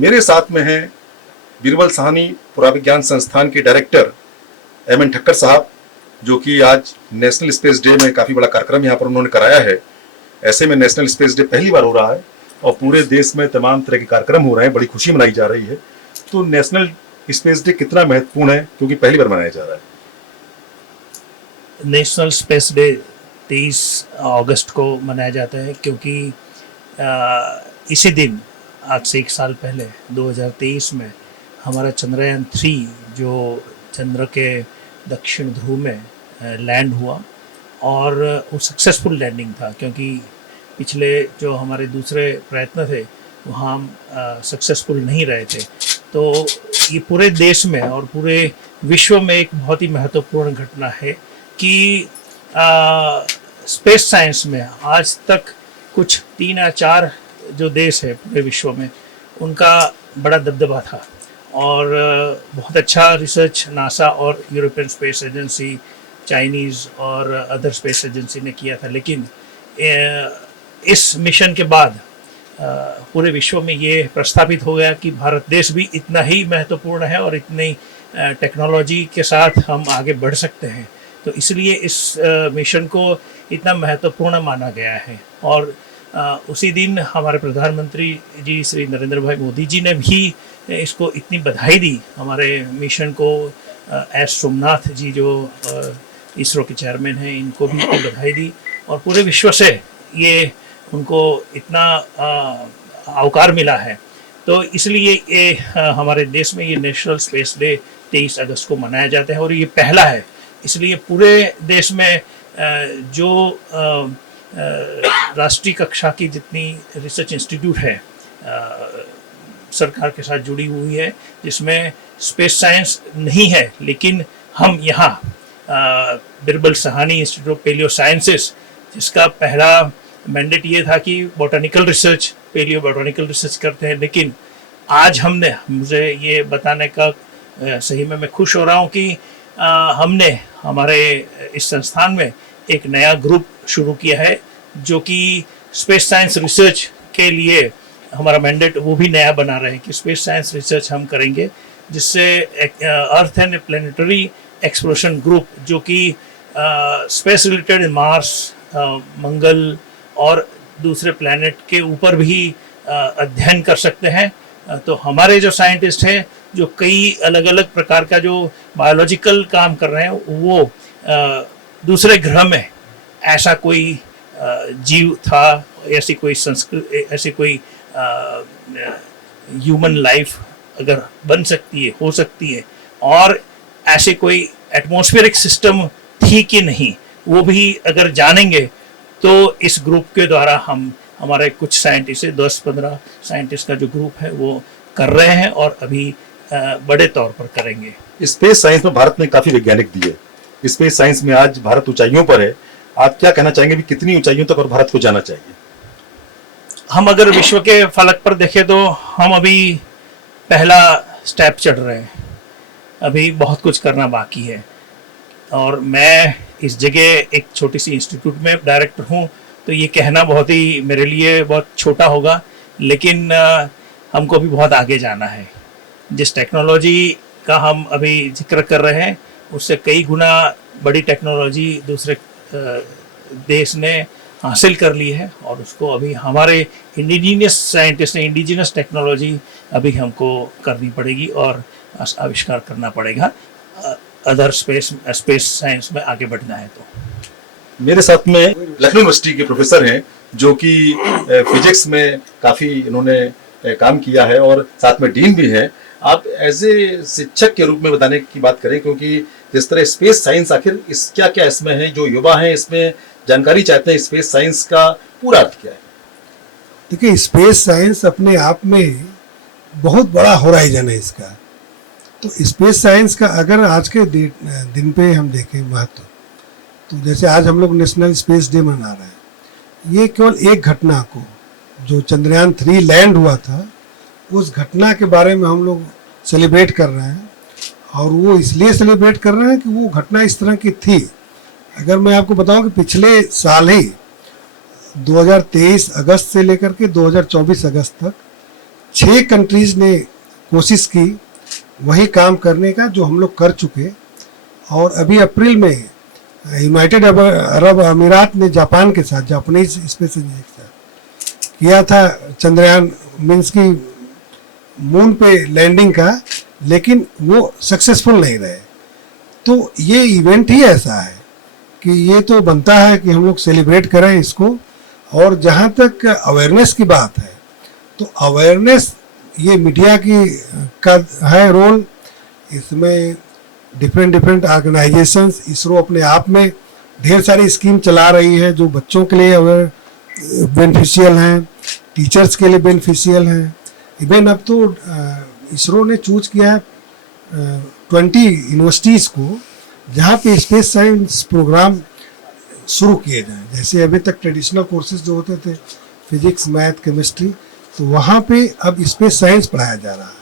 मेरे साथ में हैं बीरबल साहनी पुराविज्ञान संस्थान के डायरेक्टर एम.एन. ठक्कर साहब, जो कि आज नेशनल स्पेस डे में काफ़ी बड़ा कार्यक्रम यहाँ पर उन्होंने कराया है। ऐसे में नेशनल स्पेस डे पहली बार हो रहा है और पूरे देश में तमाम तरह के कार्यक्रम हो रहे हैं, बड़ी खुशी मनाई जा रही है। तो नेशनल स्पेस डे कितना महत्वपूर्ण है, क्योंकि पहली बार मनाया जा रहा है? नेशनल स्पेस डे 23 अगस्त को मनाया जाता है, क्योंकि इसी दिन आज से 1 साल पहले 2023 में हमारा चंद्रयान 3 जो चंद्र के दक्षिण ध्रुव में लैंड हुआ और वो सक्सेसफुल लैंडिंग था, क्योंकि पिछले जो हमारे दूसरे प्रयत्न थे वहाँ हम सक्सेसफुल नहीं रहे थे। तो ये पूरे देश में और पूरे विश्व में एक बहुत ही महत्वपूर्ण घटना है कि स्पेस साइंस में आज तक कुछ 3 या 4 जो देश है पूरे विश्व में, उनका बड़ा दबदबा था और बहुत अच्छा रिसर्च नासा और यूरोपियन स्पेस एजेंसी, चाइनीज़ और अदर स्पेस एजेंसी ने किया था। लेकिन इस मिशन के बाद पूरे विश्व में ये प्रस्तावित हो गया कि भारत देश भी इतना ही महत्वपूर्ण है और इतनी टेक्नोलॉजी के साथ हम आगे बढ़ सकते हैं। तो इसलिए इस मिशन को इतना महत्वपूर्ण माना गया है। और उसी दिन हमारे प्रधानमंत्री जी श्री नरेंद्र भाई मोदी जी ने भी इसको इतनी बधाई दी हमारे मिशन को। एस सोमनाथ जी जो इसरो के चेयरमैन हैं, इनको भी इतनी बधाई दी और पूरे विश्व से ये उनको इतना अवकार मिला है। तो इसलिए ये हमारे देश में ये नेशनल स्पेस डे 23 अगस्त को मनाया जाता है और ये पहला है। इसलिए पूरे देश में जो राष्ट्रीय कक्षा की जितनी रिसर्च इंस्टीट्यूट है सरकार के साथ जुड़ी हुई है, जिसमें स्पेस साइंस नहीं है, लेकिन हम यहाँ Birbal Sahni institute of paleo sciences, जिसका पहला मैंडेट ये था कि botanical research, paleo botanical research करते हैं। लेकिन आज मुझे ये बताने का सही में मैं खुश हो रहा हूँ कि हमने हमारे इस संस्थान में एक नया ग्रुप शुरू किया है, जो कि स्पेस साइंस रिसर्च के लिए हमारा मैंडेट वो भी नया बना रहे हैं कि स्पेस साइंस रिसर्च हम करेंगे, जिससे earth and planetary exploration group, जो कि स्पेस रिलेटेड मार्स, मंगल और दूसरे प्लैनेट के ऊपर भी अध्ययन कर सकते हैं। तो हमारे जो साइंटिस्ट हैं जो कई अलग अलग प्रकार का जो बायोलॉजिकल काम कर रहे हैं, वो दूसरे ग्रह में ऐसा कोई जीव था, ऐसी कोई ह्यूमन लाइफ अगर बन सकती है, हो सकती है, और ऐसे कोई एटमॉस्फेरिक सिस्टम थी कि नहीं, वो भी अगर जानेंगे तो इस ग्रुप के द्वारा हम हमारे कुछ साइंटिस्ट, 10-15 साइंटिस्ट का जो ग्रुप है वो कर रहे हैं और अभी बड़े तौर पर करेंगे। स्पेस साइंस में भारत ने काफी वैज्ञानिक दिए। स्पेस साइंस में आज भारत ऊंचाइयों पर है। आप क्या कहना चाहेंगे भी कितनी ऊंचाइयों तक और भारत को जाना चाहिए? हम अगर विश्व के फलक पर देखें तो हम अभी पहला स्टेप चढ़ रहे हैं, अभी बहुत कुछ करना बाकी है। और मैं इस जगह एक छोटी सी इंस्टीट्यूट में डायरेक्टर हूँ, तो ये कहना बहुत ही मेरे लिए बहुत छोटा होगा, लेकिन हमको भी बहुत आगे जाना है। जिस टेक्नोलॉजी का हम अभी जिक्र कर रहे हैं, उससे कई गुना बड़ी टेक्नोलॉजी दूसरे देश ने हासिल कर ली है और उसको अभी हमारे इंडिजीनियस साइंटिस्ट ने, इंडिजीनियस टेक्नोलॉजी अभी हमको करनी पड़ेगी और आविष्कार करना पड़ेगा अदर स्पेस साइंस में आगे बढ़ना है। तो मेरे साथ में लखनऊ यूनिवर्सिटी के प्रोफेसर हैं, जो कि फिजिक्स में काफ़ी इन्होंने काम किया है और साथ में डीन भी हैं। आप एज ए शिक्षक के रूप में बताने की बात करें, क्योंकि जिस तरह स्पेस साइंस आखिर इस क्या इसमें है, जो युवा हैं इसमें जानकारी चाहते हैं, स्पेस साइंस का पूरा अर्थ क्या है? देखिए, स्पेस साइंस अपने आप में बहुत बड़ा होराइजन है इसका। तो स्पेस साइंस का अगर आज के दिन पे हम देखें महत्व, तो जैसे आज हम लोग नेशनल स्पेस डे मना रहे हैं, ये केवल एक घटना को, जो चंद्रयान 3 लैंड हुआ था, उस घटना के बारे में हम लोग सेलिब्रेट कर रहे हैं। और वो इसलिए सेलिब्रेट कर रहे हैं कि वो घटना इस तरह की थी। अगर मैं आपको बताऊं कि पिछले साल ही 2023 अगस्त से लेकर के 2024 अगस्त तक 6 कंट्रीज ने कोशिश की वही काम करने का जो हम लोग कर चुके, और अभी अप्रैल में यूनाइटेड अरब अमीरात ने जापान के साथ, जापानीज स्पेस इंजीनियर के साथ किया था चंद्रयान, मीन्स की मून पे लैंडिंग का, लेकिन वो सक्सेसफुल नहीं रहे। तो ये इवेंट ही ऐसा है कि ये तो बनता है कि हम लोग सेलिब्रेट करें इसको। और जहाँ तक अवेयरनेस की बात है, तो अवेयरनेस ये मीडिया की का है रोल इसमें। डिफरेंट ऑर्गेनाइजेशंस, इसरो अपने आप में ढेर सारी स्कीम चला रही है जो बच्चों के लिए अवेयर बेनिफिशियल हैं, टीचर्स के लिए बेनिफिशियल हैं। इवन अब तो इसरो ने चूज किया है 20 यूनिवर्सिटीज़ को जहाँ पे स्पेस साइंस प्रोग्राम शुरू किए जाएं। जैसे अभी तक ट्रेडिशनल कोर्सेज जो होते थे फिजिक्स, मैथ, केमिस्ट्री, तो वहाँ पे अब स्पेस साइंस पढ़ाया जा रहा है।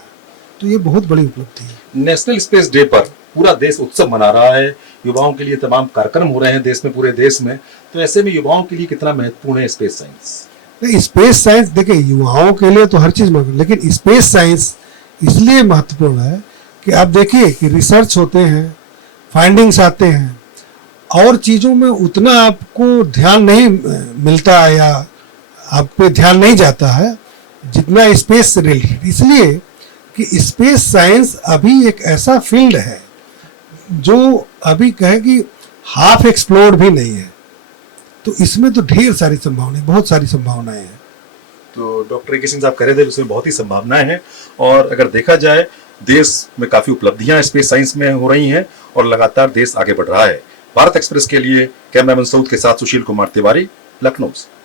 तो ये बहुत बड़ी उपलब्धि है। नेशनल स्पेस डे पर पूरा देश उत्सव मना रहा है, युवाओं के लिए तमाम कार्यक्रम हो रहे हैं देश में, पूरे देश में। तो ऐसे में युवाओं के लिए कितना महत्वपूर्ण है स्पेस साइंस? नहीं, स्पेस साइंस देखिए युवाओं के लिए तो हर चीज़ महत्वपूर्ण, लेकिन स्पेस साइंस इसलिए महत्वपूर्ण है कि आप देखिए कि रिसर्च होते हैं, फाइंडिंग्स आते हैं, और चीज़ों में उतना आपको ध्यान नहीं मिलता है या आप पे ध्यान नहीं जाता है जितना स्पेस से रिलेटेड। इसलिए कि स्पेस साइंस अभी एक ऐसा फील्ड है जो अभी कहे कि हाफ एक्सप्लोर्ड भी नहीं है। तो इसमें तो ढेर सारी संभावनाएं, बहुत सारी संभावनाएं हैं। तो डॉक्टर ए के सिंह साहब कह रहे थे उसमें बहुत ही संभावनाएं हैं, और अगर देखा जाए देश में काफी उपलब्धियां स्पेस साइंस में हो रही हैं और लगातार देश आगे बढ़ रहा है। भारत एक्सप्रेस के लिए कैमरामैन सऊद के साथ सुशील कुमार तिवारी, लखनऊ से।